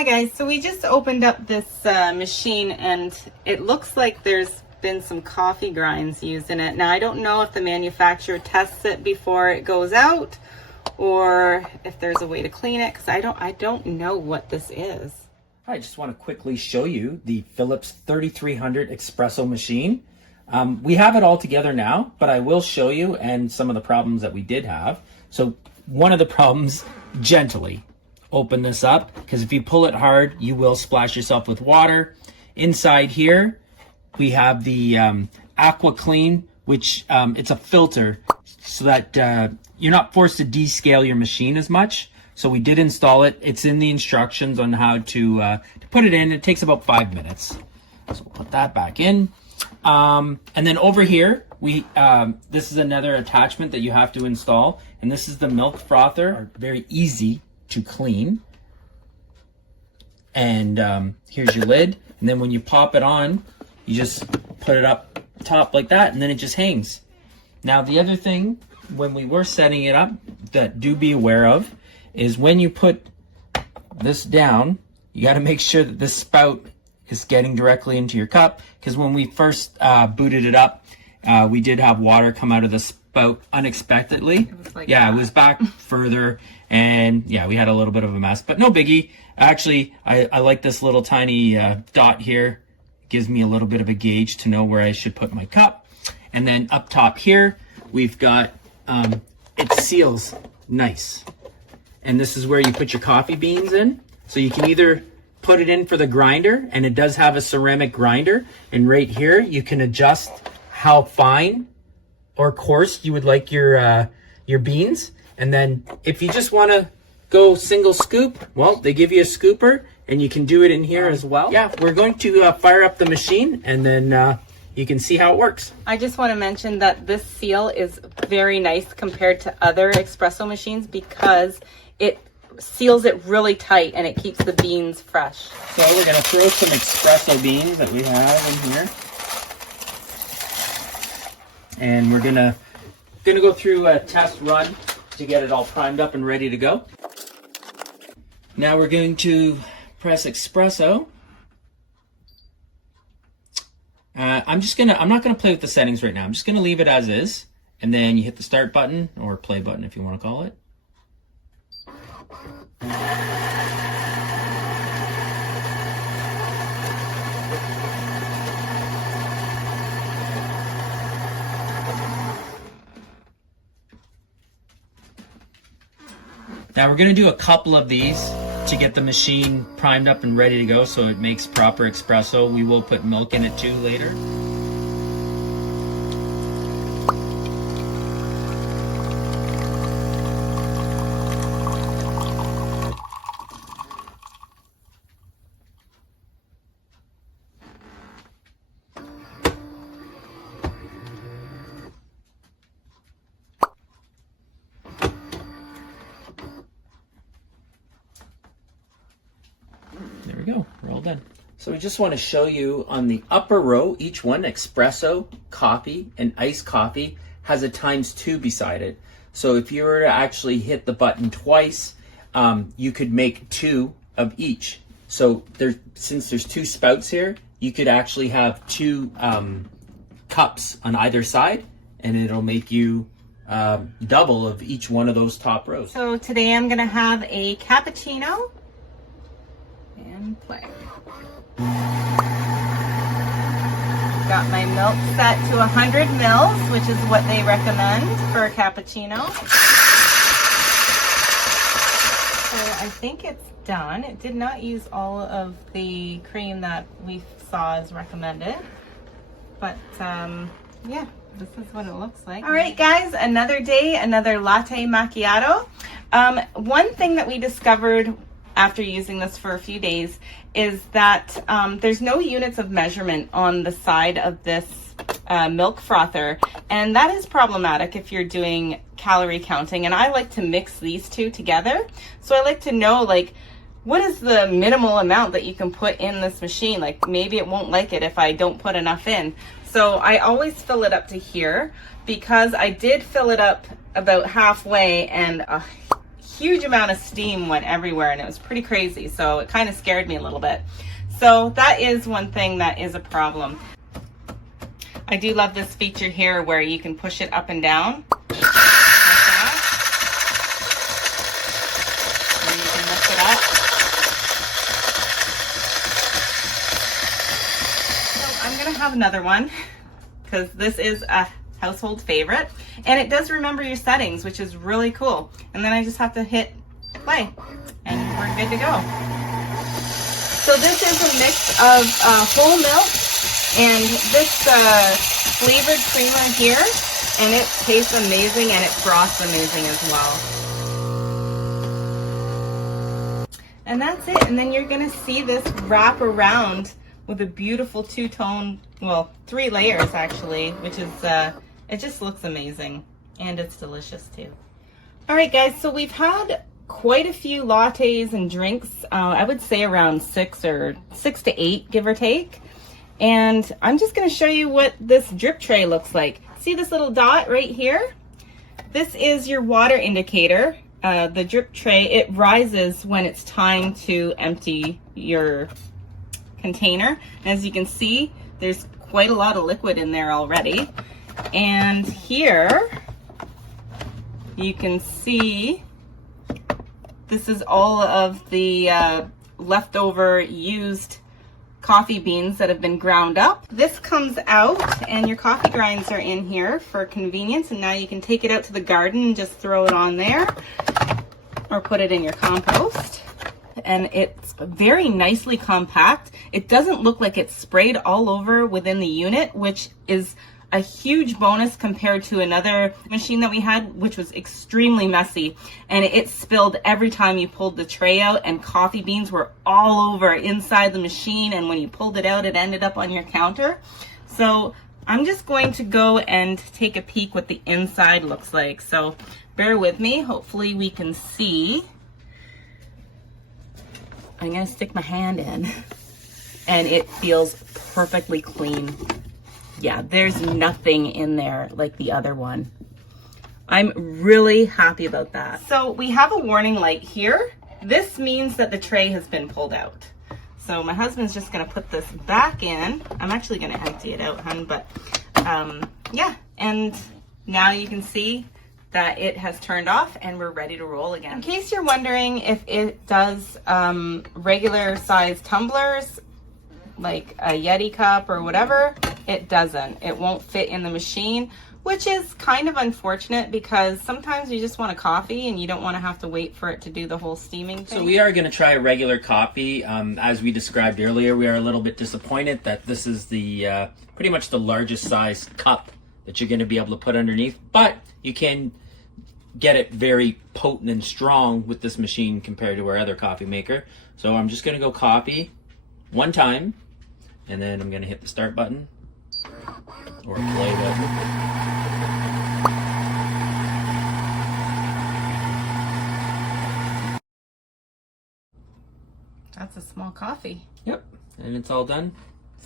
Hi guys, so we just opened up this machine and it looks like there's been some coffee grinds used in it. Now I don't know if the manufacturer tests it before it goes out or if there's a way to clean it, because I don't know what this is. I just want to quickly show you the Philips 3300 espresso machine. We have it all together now, but I will show you and some of the problems that we did have. So one of the problems, gently open this up, because if you pull it hard, you will splash yourself with water. Inside here, we have the Aquaclean, which it's a filter so that you're not forced to descale your machine as much. So we did install it. It's in the instructions on how to put it in. It takes about 5 minutes. So we'll put that back in. And then over here, this is another attachment that you have to install. And this is the milk frother. Very easy to clean. And here's your lid. And then when you pop it on, you just put it up top like that, and then it just hangs. Now the other thing, when we were setting it up, that do be aware of, is when you put this down, you got to make sure that this spout is getting directly into your cup, because when we first booted it up, we did have water come out of the spout unexpectedly. It was back further, and yeah, we had a little bit of a mess, but no biggie. Actually, I like this little tiny dot here. It gives me a little bit of a gauge to know where I should put my cup. And then up top here, we've got, it seals nice. And this is where you put your coffee beans in. So you can either put it in for the grinder, and it does have a ceramic grinder. And right here, you can adjust how fine or coarse you would like your beans. And then if you just want to go single scoop, well, they give you a scooper, and you can do it in here as well. Yeah, we're going to fire up the machine, and then you can see how it works. I just want to mention that this seal is very nice compared to other espresso machines because it seals it really tight and it keeps the beans fresh. So we're going to throw some espresso beans that we have in here. And we're gonna go through a test run to get it all primed up and ready to go. Now we're going to press espresso. I'm not gonna play with the settings right now. I'm just gonna leave it as is, and then you hit the start button or play button if you want to call it. Now we're gonna do a couple of these to get the machine primed up and ready to go so it makes proper espresso. We will put milk in it too later. There we go, we're all done. So we just want to show you on the upper row, each one, espresso, coffee, and iced coffee has a ×2 beside it. So if you were to actually hit the button twice, you could make 2 of each. So since there's 2 spouts here, you could actually have 2 cups on either side, and it'll make you double of each one of those top rows. So today I'm gonna have a cappuccino and play. Got my milk set to 100 mils, which is what they recommend for a cappuccino. So I think it's done. It did not use all of the cream that we saw as recommended, but yeah, this is what it looks like. All right, guys, another day, another latte macchiato. One thing that we discovered after using this for a few days is that there's no units of measurement on the side of this milk frother, and that is problematic if you're doing calorie counting. And I like to mix these two together, so I like to know, like, what is the minimal amount that you can put in this machine? Like, maybe it won't like it if I don't put enough in. So I always fill it up to here, because I did fill it up about halfway, and huge amount of steam went everywhere and it was pretty crazy. So it kind of scared me a little bit. So that is one thing that is a problem. I do love this feature here where you can push it up and down. Like that. And you can lift it up. So I'm gonna have another one because this is a household favorite. And it does remember your settings, which is really cool. And then I just have to hit play and we're good to go. So this is a mix of whole milk and this flavored creamer here, and it tastes amazing and it froths amazing as well. And that's it. And then you're gonna see this wrap around with a beautiful two-tone, well, 3 layers actually, which is, it just looks amazing and it's delicious too. All right guys, so we've had quite a few lattes and drinks. I would say around 6 to 8, give or take. And I'm just gonna show you what this drip tray looks like. See this little dot right here? This is your water indicator. The drip tray, it rises when it's time to empty your container. As you can see, there's quite a lot of liquid in there already. And here, you can see this is all of the leftover used coffee beans that have been ground up. This comes out and your coffee grinds are in here for convenience, and now you can take it out to the garden and just throw it on there or put it in your compost. And it's very nicely compact. It doesn't look like it's sprayed all over within the unit, which is a huge bonus compared to another machine that we had, which was extremely messy, and it spilled every time you pulled the tray out, and coffee beans were all over inside the machine, and when you pulled it out, it ended up on your counter. So I'm just going to go and take a peek what the inside looks like. So bear with me. Hopefully we can see. I'm gonna stick my hand in, and it feels perfectly clean. Yeah, there's nothing in there like the other one. I'm really happy about that. So we have a warning light here. This means that the tray has been pulled out. So my husband's just gonna put this back in. I'm actually gonna empty it out, hun, but yeah. And now you can see that it has turned off and we're ready to roll again. In case you're wondering if it does regular size tumblers, like a Yeti cup or whatever, it doesn't. It won't fit in the machine, which is kind of unfortunate because sometimes you just want a coffee and you don't want to have to wait for it to do the whole steaming thing. So we are going to try a regular coffee. As we described earlier, we are a little bit disappointed that this is the pretty much the largest size cup that you're going to be able to put underneath, but you can get it very potent and strong with this machine compared to our other coffee maker. So I'm just going to go coffee one time, and then I'm going to hit the start button or play button. That's a small coffee. Yep, and it's all done.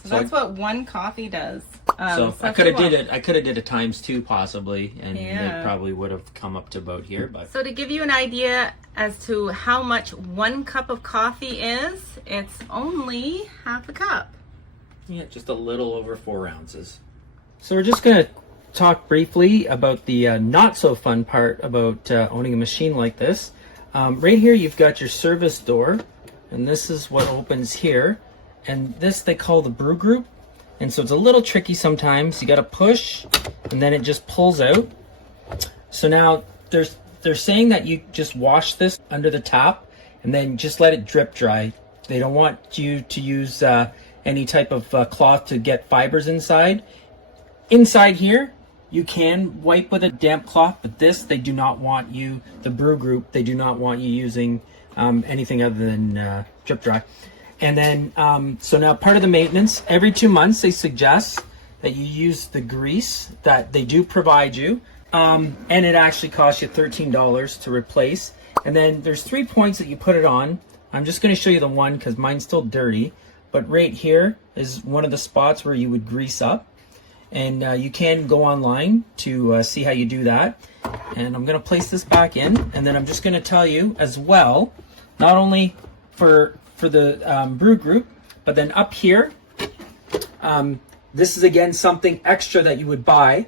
So that's what one coffee does. So I could have did it. I could have did it times 2 possibly, and it probably would have come up to about here. But so to give you an idea as to how much 1 cup of coffee is, it's only half a cup. Yeah, just a little over 4 ounces. So we're just going to talk briefly about the not so fun part about owning a machine like this. Right here you've got your service door, and this is what opens here. And this they call the brew group. And so it's a little tricky sometimes. You got to push, and then it just pulls out. So now they're saying that you just wash this under the tap, and then just let it drip dry. They don't want you to use any type of cloth to get fibers inside. Inside here, you can wipe with a damp cloth, but this, they do not want you, the brew group, they do not want you using anything other than drip dry. And then, so now part of the maintenance, every 2 months, they suggest that you use the grease that they do provide you. And it actually costs you $13 to replace. And then there's 3 points that you put it on. I'm just going to show you the one because mine's still dirty. But right here is one of the spots where you would grease up. And you can go online to see how you do that. And I'm going to place this back in, and then I'm just going to tell you as well, not only for the brew group, but then up here, this is again something extra that you would buy,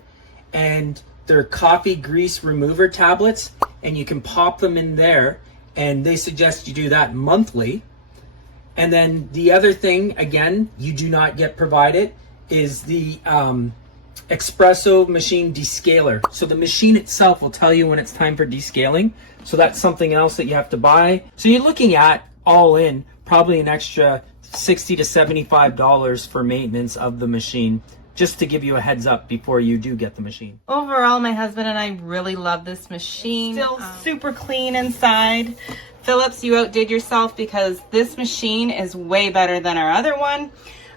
and they're coffee grease remover tablets, and you can pop them in there, and they suggest you do that monthly. And then the other thing, again, you do not get provided, is the Espresso machine descaler. So the machine itself will tell you when it's time for descaling. So that's something else that you have to buy. So you're looking at, all in, probably an extra $60 to $75 for maintenance of the machine, just to give you a heads up before you do get the machine. Overall, my husband and I really love this machine. Still super clean inside. Phillips, you outdid yourself because this machine is way better than our other one.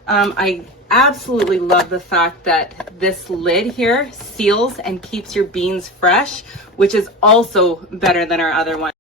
I absolutely love the fact that this lid here seals and keeps your beans fresh, which is also better than our other one.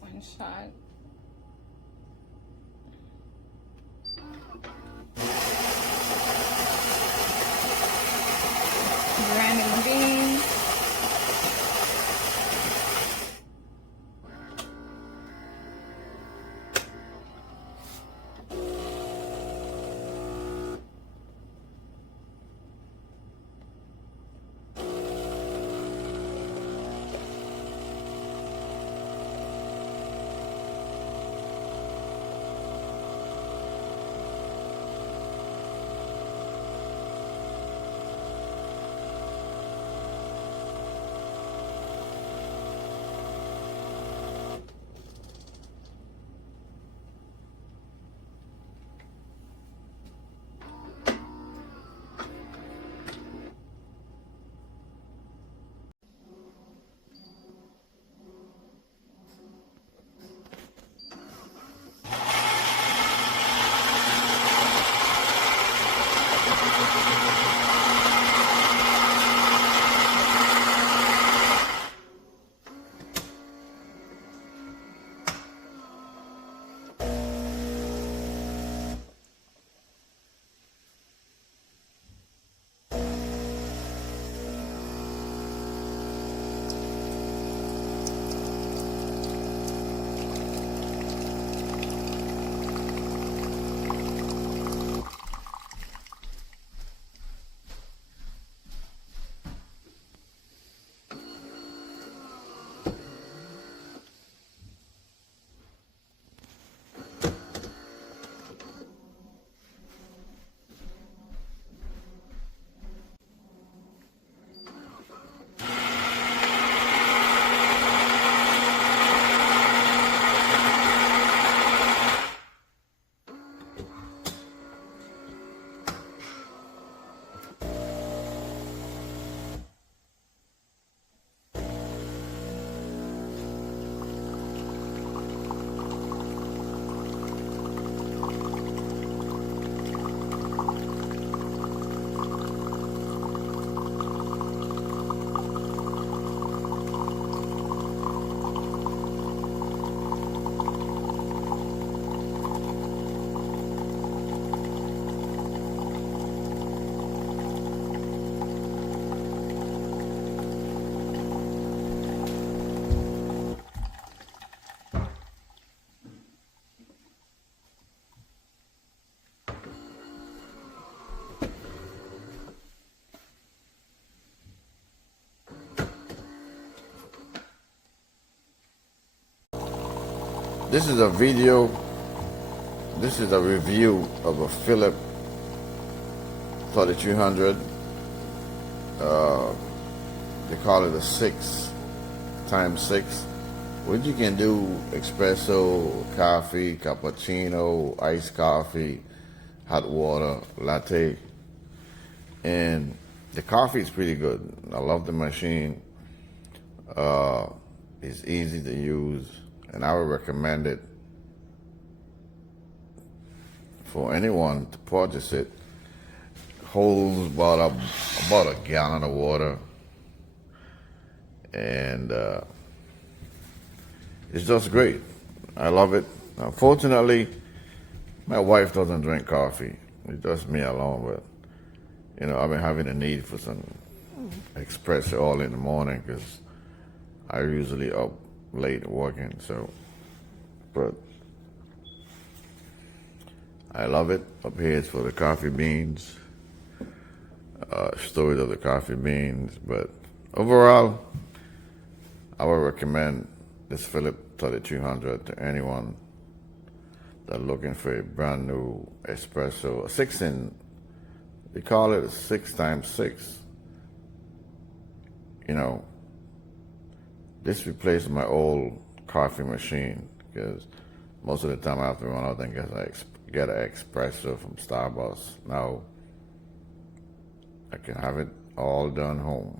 One shot. Grinding the beans. This is a video. This is a review of a Philip 3300. They call it a 6x6. What you can do: espresso, coffee, cappuccino, iced coffee, hot water, latte, and the coffee is pretty good. I love the machine. It's easy to use, and I would recommend it for anyone to purchase it. Holds about a gallon of water, and it's just great. I love it. Unfortunately, my wife doesn't drink coffee. It's just me alone, but you know, I've been having a need for some espresso all in the morning because I usually up late working. So, but I love it. Up here it's for the coffee beans, storage of the coffee beans. But overall, I would recommend this Philip 3200 to anyone that's looking for a brand new espresso. They call it a 6x6. You know, this replaced my old coffee machine because most of the time I have to run out and get an espresso from Starbucks. Now I can have it all done home.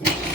it.